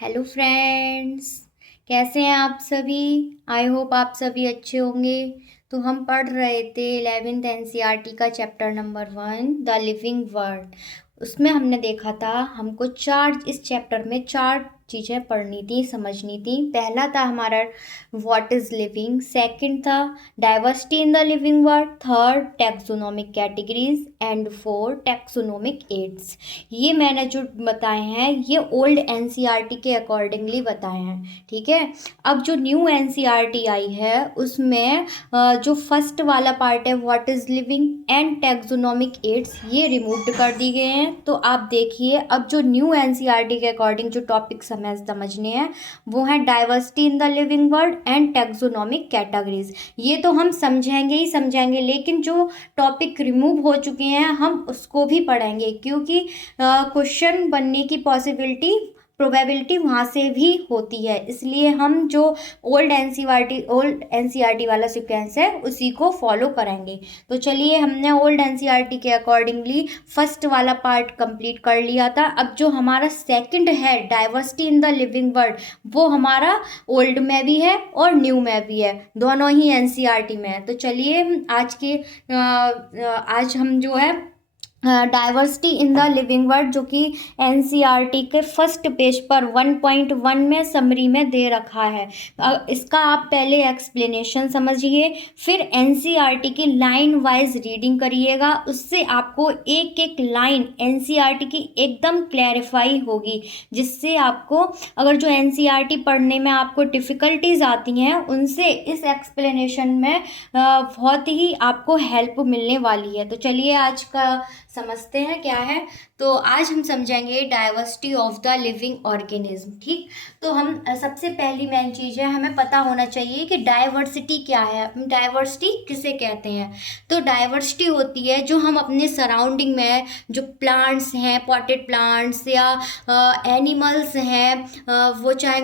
Hello friends, कैसे हैं आप सभी। आई होप आप सभी अच्छे होंगे। तो हम पढ़ रहे थे 11th एनसीईआरटी का chapter number 1 the living world. उसमें हमने देखा था हमको इस चैप्टर में चार चीज़ें पढ़नी थी, समझनी थी। पहला था हमारा व्हाट इज़ लिविंग, सेकंड था diversity in the living world, third taxonomic categories and four taxonomic aids. ये मैंने जो बताए हैं ये ओल्ड एनसीईआरटी के अकॉर्डिंगली बताए हैं, ठीक है। अब जो न्यू एनसीईआरटी आई है उसमें जो फर्स्ट वाला पार्ट है what is living and taxonomic aids, ये रिमूव्ड कर दी गए हैं। तो आप देखिए अब जो न्यू एनसीईआरटी के अकॉर्डिंग जो टॉपिक्स हमें समझने हैं वो है diversity in the living world and taxonomic categories. ये तो हम समझेंगे ही समझेंगे, लेकिन जो टॉपिक रिमूव हो चुके हैं हम उसको भी पढ़ेंगे, क्योंकि क्वेश्चन बनने की प्रोबेबिलिटी वहाँ से भी होती है। इसलिए हम जो ओल्ड एनसीईआरटी वाला सीक्वेंस है उसी को फॉलो करेंगे। तो चलिए, हमने ओल्ड एनसीईआरटी के अकॉर्डिंगली फर्स्ट वाला पार्ट कंप्लीट कर लिया था। अब जो हमारा सेकंड है diversity in the living world, वो हमारा ओल्ड में भी है और न्यू में भी है, दोनों ही एनसीईआरटी में है। तो चलिए आज हम जो है diversity in the living world, जो कि एनसीईआरटी के फर्स्ट पेज पर 1.1 में समरी में दे रखा है। इसका आप पहले एक्सप्लेनेशन समझिए, फिर एनसीईआरटी की लाइन वाइज रीडिंग करिएगा। उससे आपको एक एक लाइन एनसीईआरटी की एकदम क्लैरिफाई होगी, जिससे आपको अगर जो एनसीईआरटी पढ़ने में आपको डिफ़िकल्टीज आती हैं उनसे इस एक्सप्लेनेशन में बहुत ही आपको हेल्प मिलने वाली है। तो चलिए आज का समझते हैं क्या है। तो आज हम समझेंगे diversity of the living organism, ठीक। तो हम सबसे पहली मेन चीज़ है, हमें पता होना चाहिए कि डाइवर्सिटी क्या है, डाइवर्सिटी किसे कहते हैं। तो डाइवर्सिटी होती है जो हम अपने सराउंडिंग में जो प्लांट्स हैं, पॉटेड प्लांट्स या एनिमल्स हैं, वो चाहे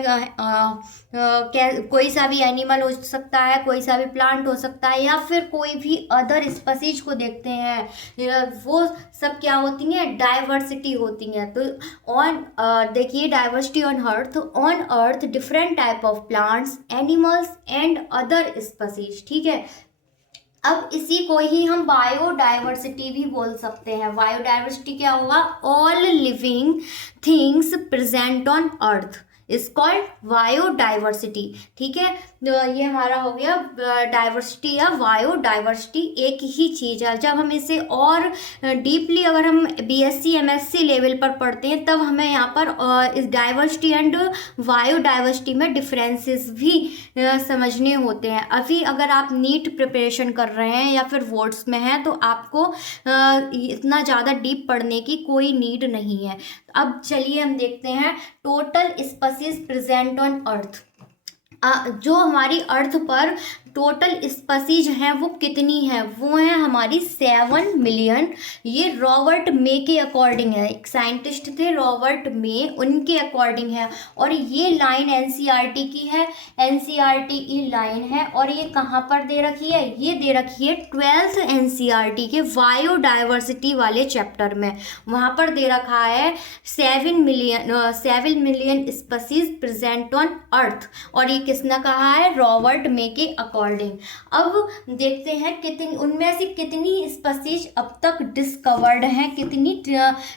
कोई सा भी एनिमल हो सकता है, कोई सा भी प्लांट हो सकता है, या फिर कोई भी अदर स्पीशीज को देखते हैं, वो सब क्या होती हैं, डाइवर्सिटी होती हैं। तो देखिए diversity on earth different type of plants, animals and other species, ठीक है। अब इसी को ही हम बायोडाइवर्सिटी भी बोल सकते हैं। बायोडाइवर्सिटी क्या होगा, all living things present on earth is called biodiversity, ठीक है। तो ये हमारा हो गया डाइवर्सिटी या बायोडाइवर्सिटी, एक ही चीज़ है। जब हम इसे और डीपली अगर हम बीएससी एमएससी लेवल पर पढ़ते हैं तब हमें यहाँ पर इस डाइवर्सिटी एंड बायोडाइवर्सिटी में डिफरेंसेस भी समझने होते हैं। अभी अगर आप नीट प्रिपरेशन कर रहे हैं या फिर बोर्ड्स में हैं तो आपको इतना ज़्यादा डीप पढ़ने की कोई नीड नहीं है। अब चलिए हम देखते हैं total species present on earth. जो हमारी अर्थ पर टोटल स्पीशीज हैं वो कितनी हैं, वो हैं हमारी 7 मिलियन। ये रॉबर्ट मे के अकॉर्डिंग है, एक साइंटिस्ट थे रॉबर्ट मे, उनके अकॉर्डिंग है। और ये लाइन एनसीईआरटी की है, एनसीईआरटी की लाइन है। और ये कहाँ पर दे रखी है, ये दे रखी है 12th एनसीईआरटी के बायोडाइवर्सिटी वाले चैप्टर में। वहाँ पर दे रखा है 7 million species present on earth, और ये किसने कहा है, रॉबर्ट मे के अकॉर्डिंग। अब देखते हैं कितनी उनमें से कितनी स्पीशीज अब तक डिस्कवर्ड हैं, कितनी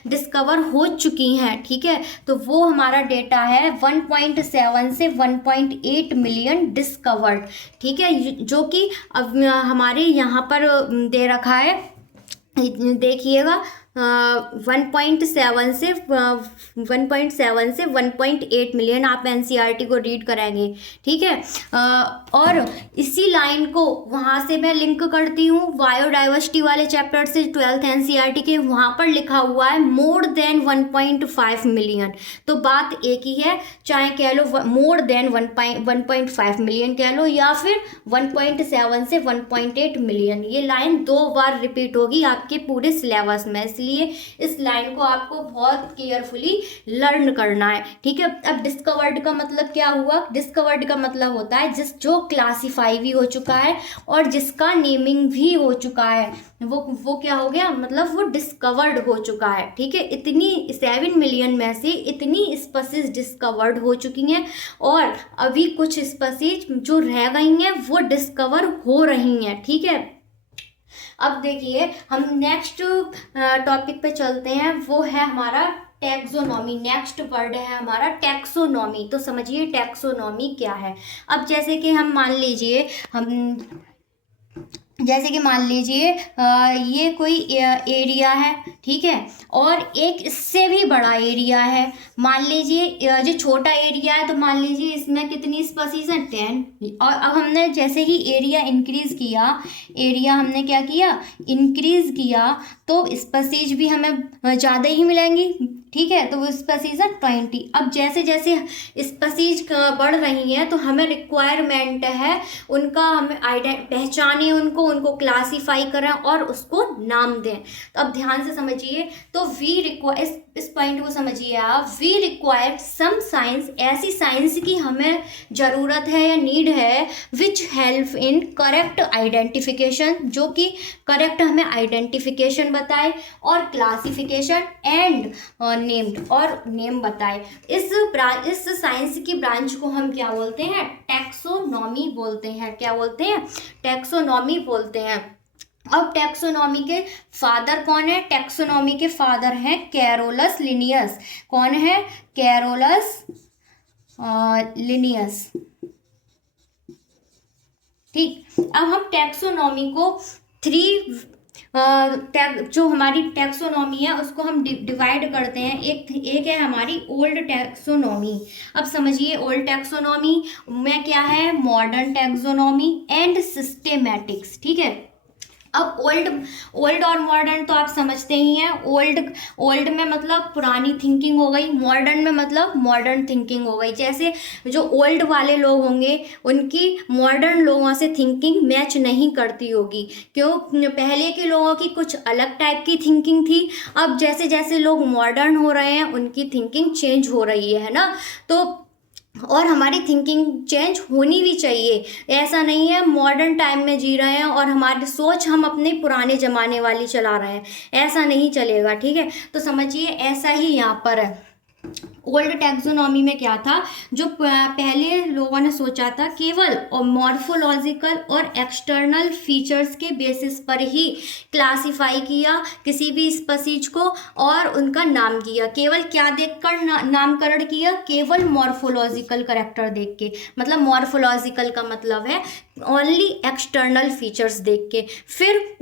डिस्कवर हो चुकी हैं, ठीक है। तो वो हमारा डेटा है 1.7 से 1.8 मिलियन डिस्कवर्ड, ठीक है, जो कि अब हमारे यहाँ पर दे रखा है, देखिएगा 1.7 से 1.8 मिलियन आप एनसीईआरटी को रीड कराएंगे, ठीक है। और इसी लाइन को वहाँ से मैं लिंक करती हूँ बायोडाइवर्सिटी वाले चैप्टर से 12th एनसीईआरटी के, वहाँ पर लिखा हुआ है मोर देन 1.5 मिलियन। तो बात एक ही है, चाहे कह लो मोर देन 1.5 मिलियन कह लो, या फिर 1.7 से 1.8 मिलियन। ये लाइन 2 बार रिपीट होगी आपके पूरे सिलेबस में, इसलिए इस लाइन को आपको बहुत केयरफुली लर्न करना है, ठीक है। अब डिस्कवर्ड का मतलब क्या हुआ? डिस्कवर्ड का मतलब होता है जो क्लासीफाई भी हो चुका है और जिसका नेमिंग भी हो चुका है, वो क्या हो गया, मतलब वो डिस्कवर्ड हो चुका है, ठीक है। इतनी 7 मिलियन में से इतनी स्पीसीज डिस्कवर्ड हो चुकी हैं और अभी कुछ स्पीसीज जो रह गई हैं वो डिस्कवर हो रही हैं, ठीक है। अब देखिए हम नेक्स्ट टॉपिक पे चलते हैं, वो है हमारा टैक्सोनॉमी। नेक्स्ट वर्ड है हमारा टैक्सोनॉमी। तो समझिए टैक्सोनॉमी क्या है। अब जैसे कि हम मान लीजिए ये कोई एरिया है, ठीक है, और एक इससे भी बड़ा एरिया है। मान लीजिए जो छोटा एरिया है तो मान लीजिए इसमें कितनी स्पीसीज हैं, 10। और अब हमने जैसे ही एरिया इंक्रीज किया, हमने क्या किया, इंक्रीज किया, तो स्पीसीज भी हमें ज़्यादा ही मिलेंगी, ठीक है। तो वो स्पीसीज है 20। अब जैसे जैसे स्पीसीज बढ़ रही हैं तो हमें रिक्वायरमेंट है उनका, हमें पहचाने उनको क्लासीफाई करें और उसको नाम दें। तो अब ध्यान से समझिए, तो वी रिक्वायर, इस पॉइंट को समझिए आप, वी रिक्वायर सम साइंस, ऐसी साइंस की हमें ज़रूरत है या नीड है, which help in correct identification, जो कि करेक्ट हमें आइडेंटिफिकेशन बताए और क्लासिफिकेशन एंड नेम्ड, और नेम बताए। इस साइंस की ब्रांच को हम क्या बोलते हैं, टैक्सोनॉमी बोलते हैं। क्या बोलते हैं, टैक्सोनॉमी बोलते हैं। अब टैक्सोनॉमी के फादर कौन है? टैक्सोनॉमी के फादर हैं कैरोलस लिनियस। कौन है? कैरोलस लिनियस, ठीक। अब हम टैक्सोनॉमी को जो हमारी टैक्सोनॉमी है उसको हम डिवाइड करते हैं। एक है हमारी ओल्ड टैक्सोनॉमी। अब समझिए ओल्ड टैक्सोनॉमी में क्या है, मॉडर्न टैक्सोनॉमी एंड सिस्टेमैटिक्स, ठीक है। अब ओल्ड और मॉडर्न तो आप समझते ही हैं। ओल्ड में मतलब पुरानी थिंकिंग हो गई, मॉडर्न में मतलब मॉडर्न थिंकिंग हो गई। जैसे जो ओल्ड वाले लोग होंगे उनकी मॉडर्न लोगों से थिंकिंग मैच नहीं करती होगी, क्यों? पहले के लोगों की कुछ अलग टाइप की थिंकिंग थी। अब जैसे जैसे लोग मॉडर्न हो रहे हैं उनकी थिंकिंग चेंज हो रही है ना। तो और हमारी थिंकिंग चेंज होनी भी चाहिए। ऐसा नहीं है मॉडर्न टाइम में जी रहे हैं और हमारी सोच हम अपने पुराने ज़माने वाली चला रहे हैं, ऐसा नहीं चलेगा, ठीक है। तो समझिए ऐसा ही यहाँ पर है। ओल्ड टैक्सोनॉमी में क्या था, जो पहले लोगों ने सोचा था केवल मॉर्फोलॉजिकल और एक्सटर्नल फीचर्स के बेसिस पर ही क्लासिफाई किया किसी भी स्पीसीज को और उनका नाम किया। केवल क्या देखकर नामकरण किया, केवल मॉर्फोलॉजिकल कैरेक्टर देख के। मतलब मॉर्फोलॉजिकल का मतलब है ओनली एक्सटर्नल फीचर्स देख के। फिर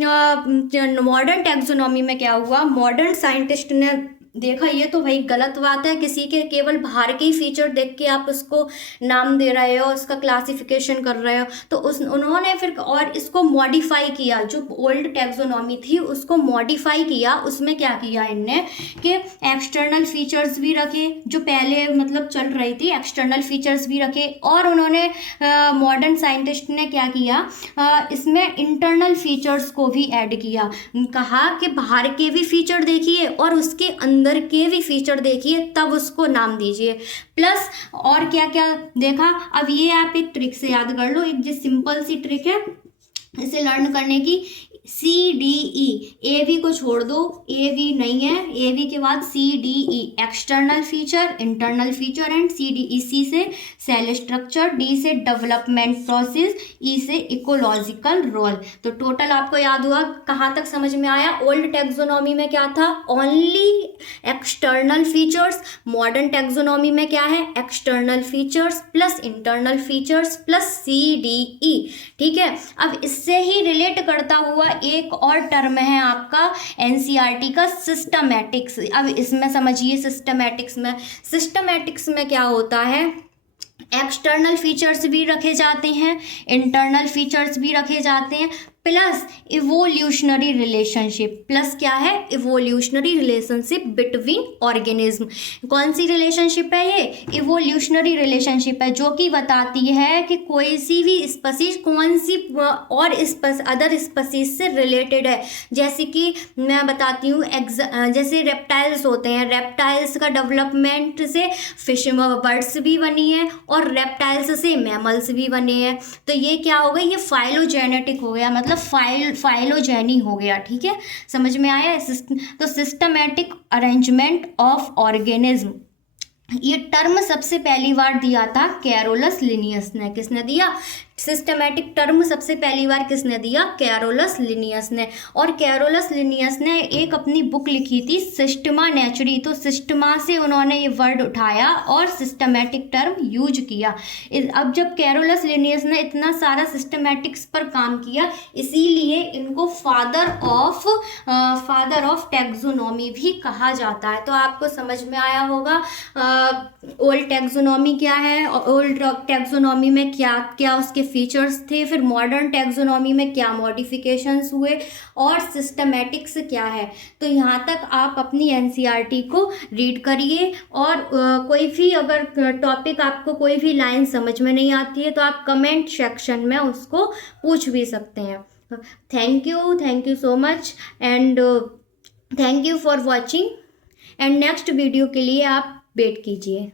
मॉडर्न टैक्सोनॉमी में क्या हुआ, मॉडर्न साइंटिस्ट ने देखा ये तो भाई गलत बात है, किसी के केवल बाहर के ही फीचर देख के आप उसको नाम दे रहे हो, उसका क्लासिफिकेशन कर रहे हो। तो उन्होंने फिर और इसको मॉडिफाई किया, जो ओल्ड टैक्सोनॉमी थी उसको मॉडिफाई किया। उसमें क्या किया इनने कि एक्सटर्नल फीचर्स भी रखे, जो पहले मतलब चल रही थी एक्सटर्नल फीचर्स भी रखे। और उन्होंने मॉडर्न साइंटिस्ट ने क्या किया, इसमें इंटरनल फीचर्स को भी ऐड किया। कहा कि बाहर के भी फीचर देखिए और उसके अंदर के भी फीचर देखिए, तब उसको नाम दीजिए। प्लस और क्या क्या देखा, अब ये आप एक ट्रिक से याद कर लो, एक जो सिंपल सी ट्रिक है इसे लर्न करने की। CDE, ए वी को छोड़ दो, ए वी नहीं है, ए वी के बाद CDE, external feature, internal feature and CDE। C से सेल स्ट्रक्चर, D से डेवलपमेंट प्रोसेस, E से इकोलॉजिकल रोल। तो टोटल आपको याद हुआ, कहाँ तक समझ में आया? ओल्ड टैक्सोनॉमी में क्या था, only external features. Modern taxonomy में क्या है, external features plus internal features plus CDE, ठीक है। अब इससे ही रिलेट करता हुआ एक और टर्म है आपका NCERT का सिस्टमैटिक्स। अब इसमें समझिए सिस्टमैटिक्स में क्या होता है, एक्सटर्नल फीचर्स भी रखे जाते हैं, इंटरनल फीचर्स भी रखे जाते हैं, प्लस इवोल्यूशनरी रिलेशनशिप, प्लस क्या है, इवोल्यूशनरी रिलेशनशिप बिटवीन ऑर्गेनिज्म। कौन सी रिलेशनशिप है ये, इवोल्यूशनरी रिलेशनशिप है, जो कि बताती है कि कोई सी भी स्पीशीज कौन सी और अदर स्पीशीज से रिलेटेड है। जैसे कि मैं बताती हूँ जैसे रेप्टाइल्स होते हैं, रेप्टाइल्स का डेवलपमेंट से फिश बर्ड्स भी बनी है और रेप्टाइल्स से मैमल्स भी बने हैं। तो ये क्या हो गया, ये फाइलोजेनेटिक हो गया, मतलब फाइलोजेनी हो गया। ठीक है, समझ में आया। तो सिस्टमैटिक अरेंजमेंट ऑफ ऑर्गेनिज्म, ये टर्म सबसे पहली बार दिया था कैरोलस लिनियस ने। किसने दिया, सिस्टमैटिक टर्म सबसे पहली बार किसने दिया, कैरोलस लिनियस ने। और कैरोलस लिनियस ने एक अपनी बुक लिखी थी सिस्टमा नेचुरी, तो सिस्टमा से उन्होंने ये वर्ड उठाया और सिस्टमैटिक टर्म यूज किया। अब जब कैरोलस लिनियस ने इतना सारा सिस्टमैटिक्स पर काम किया, इसीलिए इनको फादर ऑफ टैक्सोनॉमी भी कहा जाता है। तो आपको समझ में आया होगा ओल्ड टैक्सोनॉमी क्या है, ओल्ड टैक्सोनॉमी में क्या क्या उसके फीचर्स थे, फिर मॉडर्न टैक्सोनॉमी में क्या मॉडिफिकेशंस हुए, और सिस्टमैटिक्स क्या है। तो यहाँ तक आप अपनी एनसीईआरटी को रीड करिए, और कोई भी अगर टॉपिक आपको कोई भी लाइन समझ में नहीं आती है तो आप कमेंट सेक्शन में उसको पूछ भी सकते हैं। Thank you so much and thank you for watching, and next video के लिए आप वेट कीजिए।